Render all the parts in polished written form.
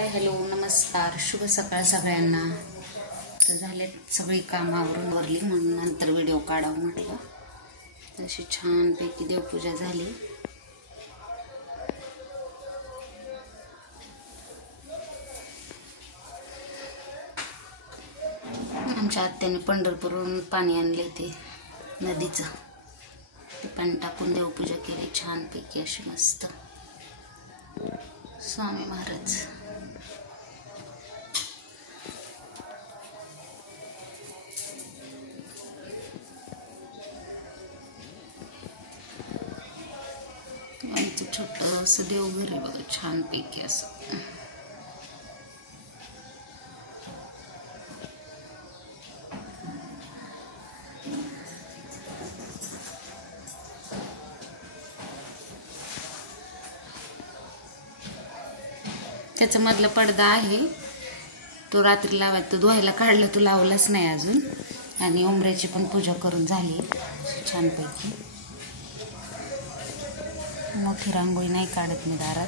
Hello नमस्कार, शुभ सकाळ सगळ्यांना. तर झाले सगळी कामं आवरून वरली म्हणून नंतर व्हिडिओ काढावं म्हटलं. अशी छानपैकी देवपूजा झाली. आमच्या आत्याने पंढरपूरवरून पाणी आणले ते नदीचं, ते पाणी टाकून देवपूजा केली छानपैकी अशी मस्त. स्वामी महाराज आमचं छोटंसं देवघर आहे बघा, छानपैकी असं. त्याचा मधला पडदा आहे तो रात्री लावायचा, तो धुवायला काढला, तो लावलाच नाही अजून. आणि उंबऱ्याची पण पूजा करून झाली छानपैकी. मोठी रांगोळी नाही काढत मी दारात.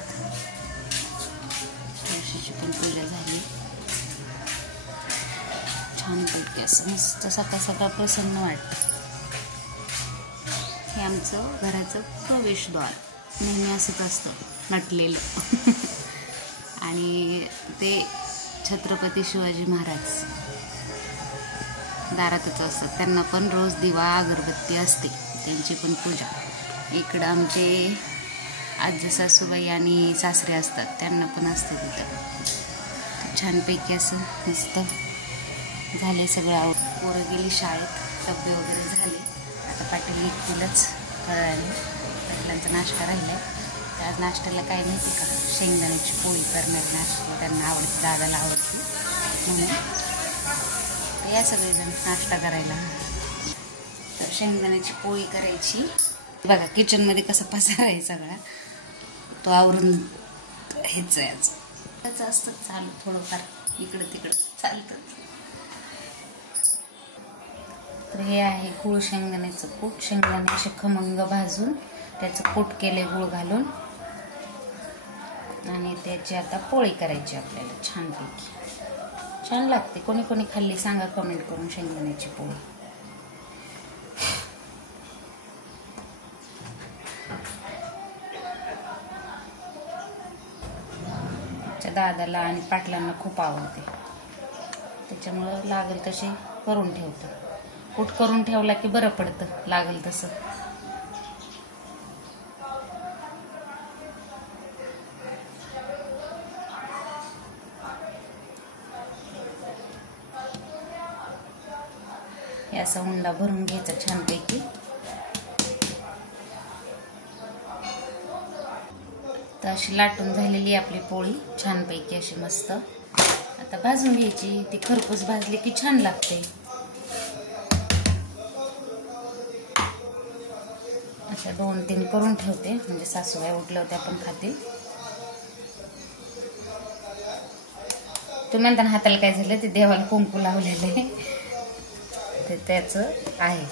तुळशीची पण पूजा झाली छानपैकी असं मस्त. सकाळ सकाळ प्रसन्न वाटतं. हे आमचं घराचं प्रवेशद्वार नेहमी असंच असतं नटलेलं. आणि ते छत्रपती शिवाजी महाराज दारातच असतात, त्यांना पण रोज दिवा अगरबत्ती असते, त्यांची पण पूजा. इकडं आमचे आजी सासूबाई आणि सासरे असतात, त्यांना पण असते तिथं. छानपैकी असं मस्त झाले सगळं. पोरं गेली शाळेत, डबे वगैरे झाले. आता पाटील निघतीलच फळाने. पाटलांचा नाश्ता राहिला. आज नाश्त्याला काय माहिती का, शेंगदाण्याची पोळी करणार नाश्ता, त्यांना आवडते, दादाला आवडते म्हणून. या सगळेजण नाश्ता करायला. तर शेंगदाण्याची पोळी करायची. बघा किचनमध्ये कसा पसारा आहे सगळा, तो आवरून हेच आहे आज. त्याचं असतं चालू थोडंफार इकडं तिकडं चालतं. तर हे आहे गूळ शेंगदाण्याचं कूट. शेंगदाणे असे खमंग भाजून त्याचं कूट केले गूळ घालून, आणि त्याची आता पोळी करायची आपल्याला छानपैकी. छान लागते. कोणी कोणी खाल्ली सांगा कमेंट करून शेंगदाण्याची पोळी. दादाला आणि पाटलांना खूप आवडते, त्याच्यामुळं लागेल तसे करून ठेवतं. कूट करून ठेवला की बरं पडतं, लागेल तसं. असा उंडा भरून घ्यायचा छानपैकी. तर अशी लाटून झालेली आपली पोळी छानपैकी अशी मस्त. आता भाजून घ्यायची. ती खरपूस भाजली की छान लागते. अशा 2-3 करून ठेवते, म्हणजे सासूबाई उठलं त्या पण खाते. तुम्ही म्हणताना हाताला काय झालं, ते देवाला कुंकू लावलेलं आहे, ते त्याचं आहे.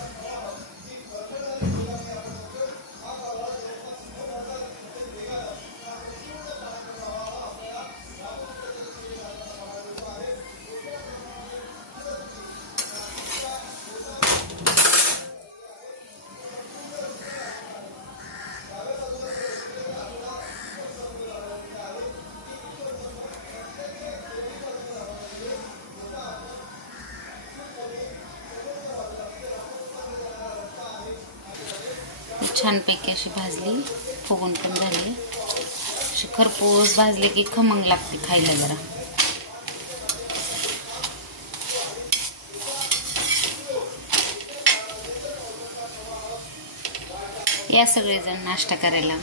छानपैकी अशी भाजली, फुगून पण झाली. अशी खरपूस भाजली की खमंग लागते खायला जरा. या सगळेजण नाश्ता करायला.